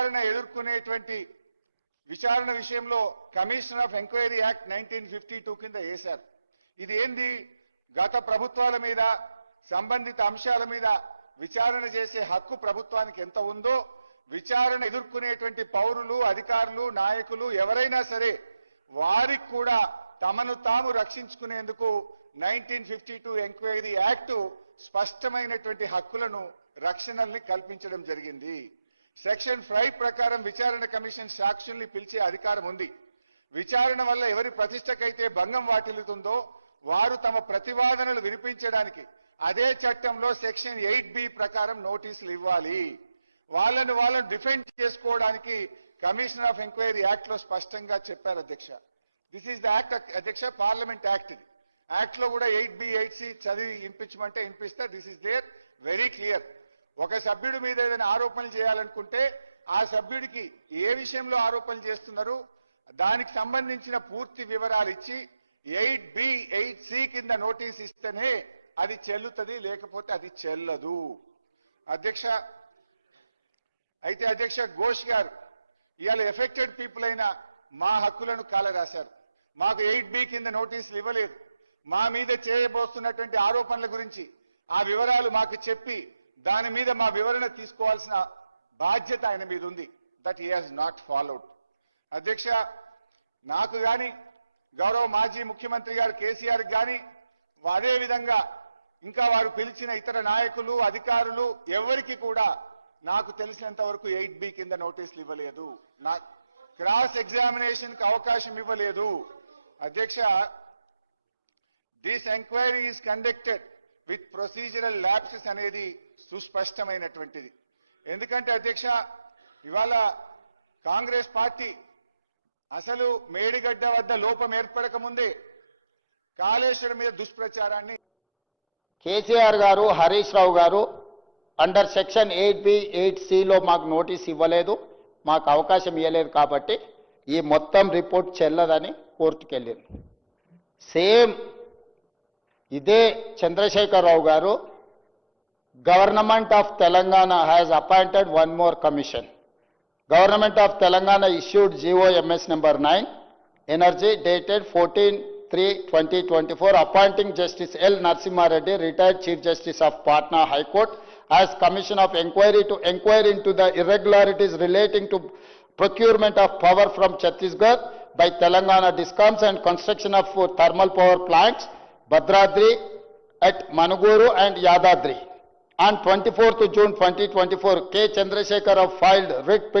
విచారణ ఎదుర్కొనేటువంటి విచారణ విషయంలో కమిషన్ ఆఫ్ ఎంక్వైరీ యాక్ట్ 1952 కింద వేశారు. ఇది ఏంది? గత ప్రభుత్వాల మీద సంబంధిత అంశాల మీద విచారణ చేసే హక్కు ప్రభుత్వానికి ఎంత ఉందో విచారణ ఎదుర్కొనేటువంటి పౌరులు, అధికారులు, నాయకులు ఎవరైనా సరే వారికి కూడా తమను తాము రక్షించుకునేందుకు 1952 ఎంక్వైరీ యాక్ట్ స్పష్టమైనటువంటి హక్కులను, రక్షణల్ని కల్పించడం జరిగింది. సెక్షన్ 5 ప్రకారం విచారణ కమిషన్ సాక్షుల్ని పిలిచే అధికారం ఉంది. విచారణ వల్ల ఎవరి ప్రతిష్టకైతే భంగం వాటిల్లుతుందో వారు తమ ప్రతివాదనలు వినిపించడానికి అదే చట్టంలో సెక్షన్ 8B ప్రకారం నోటీసులు ఇవ్వాలి. వాళ్ళను డిఫెండ్ చేసుకోవడానికి కమిషన్ ఆఫ్ ఎంక్వైరీ యాక్ట్ లో స్పష్టంగా చెప్పారు అధ్యక్ష. దిస్ ఈస్ ద యాక్ట్ అధ్యక్ష, పార్లమెంట్ యాక్ట్. ఇది యాక్ట్ లో కూడా 8B 8C చదివి వినిపించమంటే వినిపిస్తే this is there very clear. ఒక సభ్యుడి మీద ఏదైనా ఆరోపణలు చేయాలనుకుంటే ఆ సభ్యుడికి ఏ విషయంలో ఆరోపణలు చేస్తున్నారు దానికి సంబంధించిన పూర్తి వివరాలు ఇచ్చి 8B 8C కింద నోటీస్ ఇస్తేనే అది చెల్లుతుంది, లేకపోతే అది చెల్లదు అధ్యక్ష. అయితే అధ్యక్ష ఘోష్ గారు ఇవాళ ఎఫెక్టెడ్ పీపుల్ అయిన మా హక్కులను కాలరాశారు. మాకు 8B కింద నోటీసులు ఇవ్వలేదు. మా మీద చేయబోతున్నటువంటి ఆరోపణల గురించి ఆ వివరాలు మాకు చెప్పి దాని మీద మా వివరణ తీసుకోవాల్సిన బాధ్యత ఆయన మీద ఉంది. That he has not followed. అధ్యక్ష, నాకు గాని గౌరవ మాజీ ముఖ్యమంత్రి గారు కేసీఆర్ గాని అదే విధంగా ఇంకా వారు పిలిచిన ఇతర నాయకులు, అధికారులు ఎవరికి కూడా నాకు తెలిసినంత వరకు 8B కింద నోటీసులు ఇవ్వలేదు. నా క్రాస్ ఎగ్జామినేషన్ కి అవకాశం ఇవ్వలేదు. అధ్యక్ష, this enquiry is conducted with procedural lapses అనేది సుస్పష్టమైనటువంటిది. ఎందుకంటే అధ్యక్ష, ఇవాళ కాంగ్రెస్ పార్టీ అసలు మేడిగడ్డ వద్ద లోపం ఏర్పడక ముందే కాళేశ్వరం మీద దుష్ప్రచారాన్ని కేసీఆర్ గారు, హరీష్ రావు గారు అండర్ సెక్షన్ 8B 8Cలో మాకు నోటీస్ ఇవ్వలేదు, మాకు అవకాశం ఇవ్వలేదు కాబట్టి ఈ మొత్తం రిపోర్ట్ చెల్లదని కోర్టుకు వెళ్ళారు. సేమ్ ఇదే చంద్రశేఖరరావు గారు government of Telangana has appointed one more commission. Government of Telangana issued GOMS number 9, Energy, dated 14/3/2024, appointing Justice L. Narasimha Reddy, retired Chief Justice of Patna High Court, as Commission of Inquiry to inquire into the irregularities relating to procurement of power from Chhattisgarh by Telangana Discoms and construction of thermal power plants, Bhadradri at Manuguru and Yadadri. On 24th June 2024, K. Chandrasekhar filed writ petition